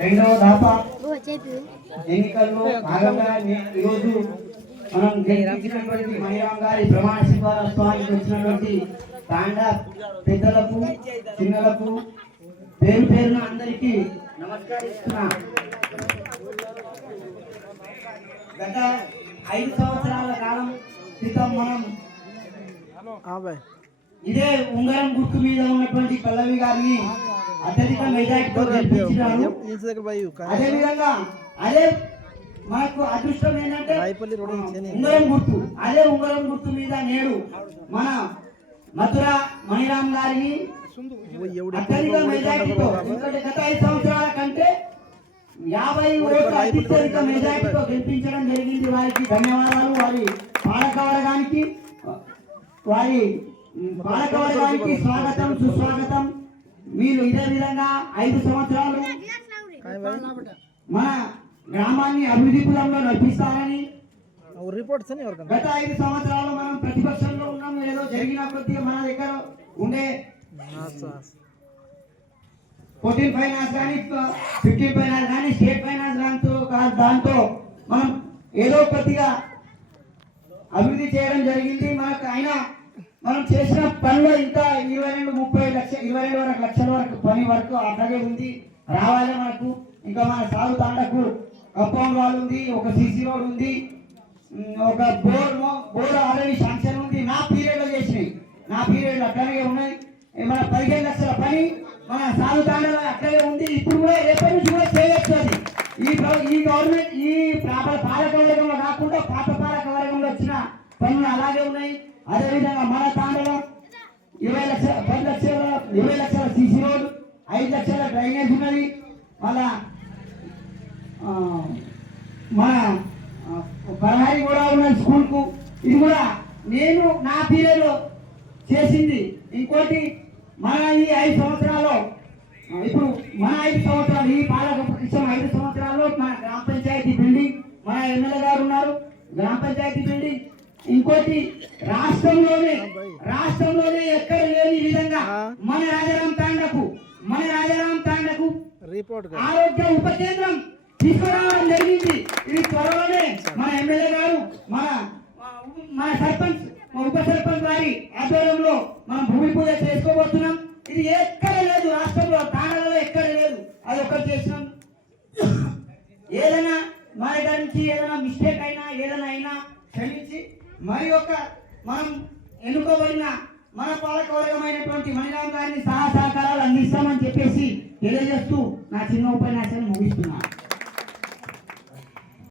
రెండవ దఫా ఎన్నికల్లో భాగంగా ఈరోజు మనం గెలిపించినటువంటి మహిళాం గారి ప్రమాణ స్వీకారోత్సవానికి వచ్చినటువంటి తాండా పెద్దలకు చిన్నలకు పేరు పేరున అందరికీ నమస్కరిస్తున్నా. గత 5 సంవత్సరాల కాలం క్రితం మనం ఇదే ఉంగరం గుర్తు మీద ఉన్నటువంటి పల్లవి గారిని అత్యధిక మెజార్టీతో గెలిపించారు. అదేవిధంగా అదే మనకు అదృష్టం ఏంటంటే ఉంగరం గుర్తు మీద నేడు మన మధుర మణిరామ్ గారిని అత్యధిక మెజార్టీతో గత 5 సంవత్సరాల కంటే 50 ఓట్ల అత్యధిక మెజార్టీతో గెలిపించడం జరిగింది. వారికి ధన్యవాదాలు. వారి పాలకవర్గానికి స్వాగతం సుస్వాగతం. మీరు ఇదే విధంగా 5 సంవత్సరాలు మన గ్రామాన్ని అభివృద్ధి కులంలో నడిపిస్తారని. గత 5 సంవత్సరాలు మనం ప్రతిపక్షంలో ఉన్నాము. ఏదో జరిగిన కొద్దిగా మన దగ్గర ఉండే 14 ఫైనాన్స్ కానీ 15 ఫైనాన్స్ కానీ స్టేట్ ఫైనాన్స్ దాంతో మనం ఏదో కొద్దిగా అభివృద్ధి చేయడం జరిగింది. మనకు అయినా మనం చేసిన పనిలో ఇంకా 22 లక్షల వరకు పని వరకు అట్లాగే ఉంది. రావాలి మనకు. ఇంకా మన సాగు తాండకు కంపౌండ్ వాల్ ఉంది, ఒక సిసి రోడ్ ఉంది, ఒక బోర్ ఆల్రెడీ శాంక్షన్ ఉంది. నా పీరియడ్లో చేసినాయి. నా పీరియడ్లో అట్లాగే ఉన్నాయి. మన 15 లక్షల పని మన సాగు తాండలో అట్లాగే ఉంది. ఇప్పుడు కూడా రేపటి నుంచి కూడా చేయొచ్చు. అది ఈ గవర్నమెంట్ ఈ పాలకవర్గంలో కాకుండా పాత పాలకవర్గంలో వచ్చిన పనులు అలాగే ఉన్నాయి. అదేవిధంగా మన తాండలో 20 లక్షల సిసి రోడ్, 5 లక్షల డ్రైనేజ్ ఉన్నది. మళ్ళా మన బలహారి కూడా ఉన్నది స్కూల్కు. ఇది కూడా నేను నా పీరియడ్లో చేసింది. ఇంకోటి మన ఈ 5 సంవత్సరాల్లో ఇప్పుడు మన 5 సంవత్సరాలు ఈ పాలక పక్షం 5 సంవత్సరాల్లో మన గ్రామ పంచాయతీ బిల్డింగ్, మన ఎమ్మెల్యే గారు ఉన్నారు, గ్రామ పంచాయతీ బిల్డింగ్. ఇంకోటి రాష్ట్రంలోనే ఎక్కడ లేని విధంగా మన రాజారాం తాండకు ఆరోగ్య ఉప కేంద్రం తీసుకురావడం జరిగింది. ఇది త్వరలోనే మన ఎమ్మెల్యే గారు మన సర్పంచ్ ఉప సర్పంచ్ వారి ఆధ్వర్యంలో మనం భూమి పూజ చేసుకోబోతున్నాం. ఇది ఎక్కడ లేదు, రాష్ట్రంలో తాండాలలో ఎక్కడ లేదు. అది ఒకటి చేసినాం. ఏదైనా మన దగ్గర నుంచి ఏదైనా మిస్టేక్ అయినా ఏదైనా క్షమించి మరి మనం ఎన్నుకోబడిన మన పాలకవర్గమైనటువంటి మణిరామ్ గారిని సహకారాలు అందిస్తామని చెప్పేసి తెలియజేస్తూ నా చిన్న ఉపన్యాసాన్ని ముగిస్తున్నాను.